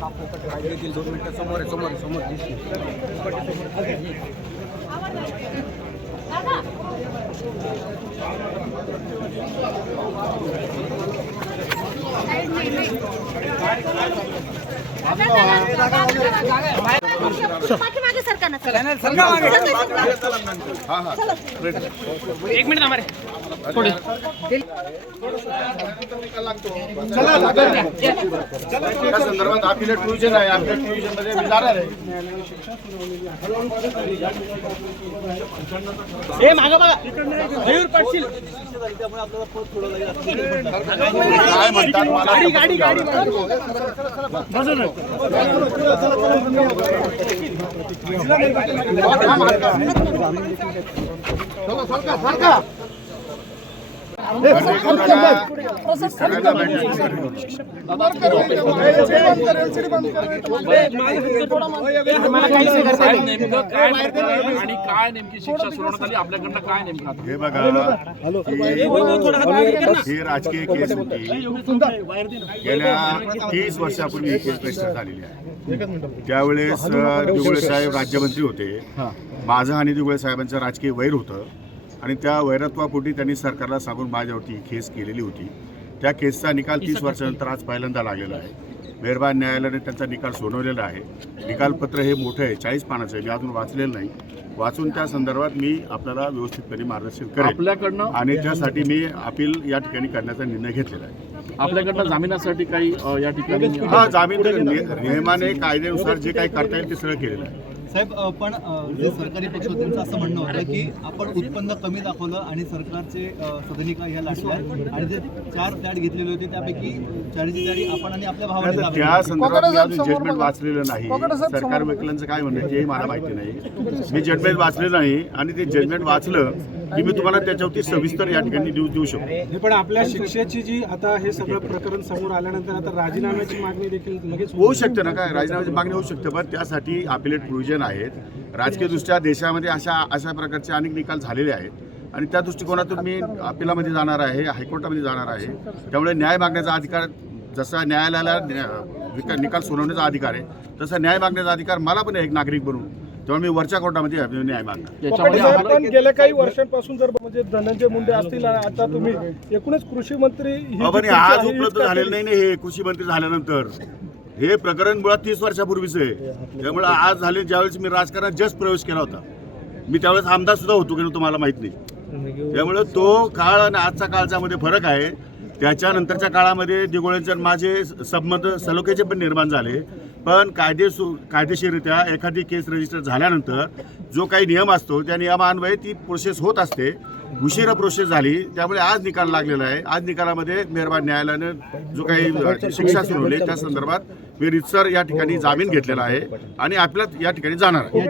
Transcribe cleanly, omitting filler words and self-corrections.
2 मिनिटं समोर एक मिनिट हमारे थोडे संदर्भात आपले ट्युजन आहे, आपल्या ट्युजन मध्ये मी जाणार आहे. हे मागं बघा मयूर पाटील काय म्हणतात मला गाडी आणि काय नेमकी शिक्षा सुनावण्यात आली आपल्याकडनं काय नेमकं हे बघा, ही राजकीय केस होती. गेल्या 30 वर्षापूर्वी ही केस रजिस्टर झालेली आहे. त्यावेळेस दिगुळे साहेब राज्यमंत्री होते. माझं आणि दिगुळे साहेबांचं राजकीय वैर होतं आणि त्या वैरत्वापोटी त्यांनी सरकारला सांगून माझ्यावरती ही केस केलेली होती. त्या केसचा निकाल 30 वर्षानंतर आज पहिल्यांदा लागलेला आहे. मेहरबान न्यायालयाने त्यांचा निकाल सोडवलेला आहे. निकालपत्र हे मोठं आहे, 40 पानाचं आहे. मी अजून वाचलेलं नाही. वाचून त्या संदर्भात मी आपल्याला व्यवस्थितपणे मार्गदर्शन करेन आपल्याकडनं आणि त्यासाठी मी अपील या ठिकाणी करण्याचा निर्णय घेतलेला आहे. आपल्याकडनं जामिनासाठी काही या ठिकाणी हा जामीन नियमाने कायद्यानुसार जे काही करता येईल ते सगळं केलेलं आहे. साहेब, पण जे सरकारी पक्ष होते त्यांचं असं म्हणणं होतं की आपण उत्पन्न कमी दाखवलं आणि सरकारचे सदनिका ह्या लाटल्या आणि जे 4 फ्लॅट घेतलेले होते त्यापैकी 4ची आपण आणि आपल्या भावाने त्या संदर्भात मी अजून जजमेंट वाचलेलं नाही. सरकार वकिलांचं काय म्हणणं तेही मला माहिती नाही. मी जजमेंट वाचलेलं नाही आणि ते जजमेंट वाचलं की मी तुम्हाला त्याच्यावरती सविस्तर या ठिकाणी देऊ शकतो. पण आपल्या शिक्षेची जी आता हे सगळं प्रकरण समोर आल्यानंतर आता राजीनाम्याची मागणी देखील लगेच होऊ शकते ना. काय राजीनाम्याची मागणी होऊ शकते, पण त्यासाठी अपिलेट प्रोव्हिजन आहेत. राजकीयदृष्ट्या देशामध्ये अशा प्रकारचे अनेक निकाल झालेले आहेत आणि त्या दृष्टिकोनातून मी अपिलामध्ये जाणार आहे, हायकोर्टामध्ये जाणार आहे. त्यामुळे न्याय मागण्याचा अधिकार, जसा न्यायालयाला निकाल सुनावण्याचा अधिकार आहे तसा न्याय मागण्याचा अधिकार मला पण एक नागरिक बनून, त्यामुळे मी वरच्या कोर्टामध्ये न्याय मागणार. पण गेल्या काही वर्षांपासून जर म्हणजे धनंजय मुंडे असतील आता तुम्ही एकूणच कृषी मंत्री पण आज उपलब्ध झालेलं नाही. हे कृषी मंत्री झाल्यानंतर हे प्रकरण मुळात 30 वर्षापूर्वीच आहे. त्यामुळे आज झाले, ज्यावेळेस मी राजकारणात जस्ट प्रवेश केला होता, मी त्यावेळेस आमदार सुद्धा होतो की तुम्हाला माहित नाही. त्यामुळे तो काळ आणि आजचा काळचा मध्ये फरक आहे. त्याच्यानंतरच्या काळामध्ये दिगोळेंचे माझे संबंध सलोख्याचे पण निर्माण झाले. पण कायदेशीररित्या एखादी केस रजिस्टर झाल्यानंतर जो काही नियम असतो त्या नियमान्वये ती प्रोसेस होत असते. उशिरा प्रोसेस झाली, त्यामुळे आज निकाल लागलेला आहे. आज निकालामध्ये मेहरबान न्यायालयाने जो काही शिक्षा सुनावली त्या संदर्भात मी रितसर या ठिकाणी जामीन घेतलेला आहे आणि आपल्याला या ठिकाणी जाणार आहे.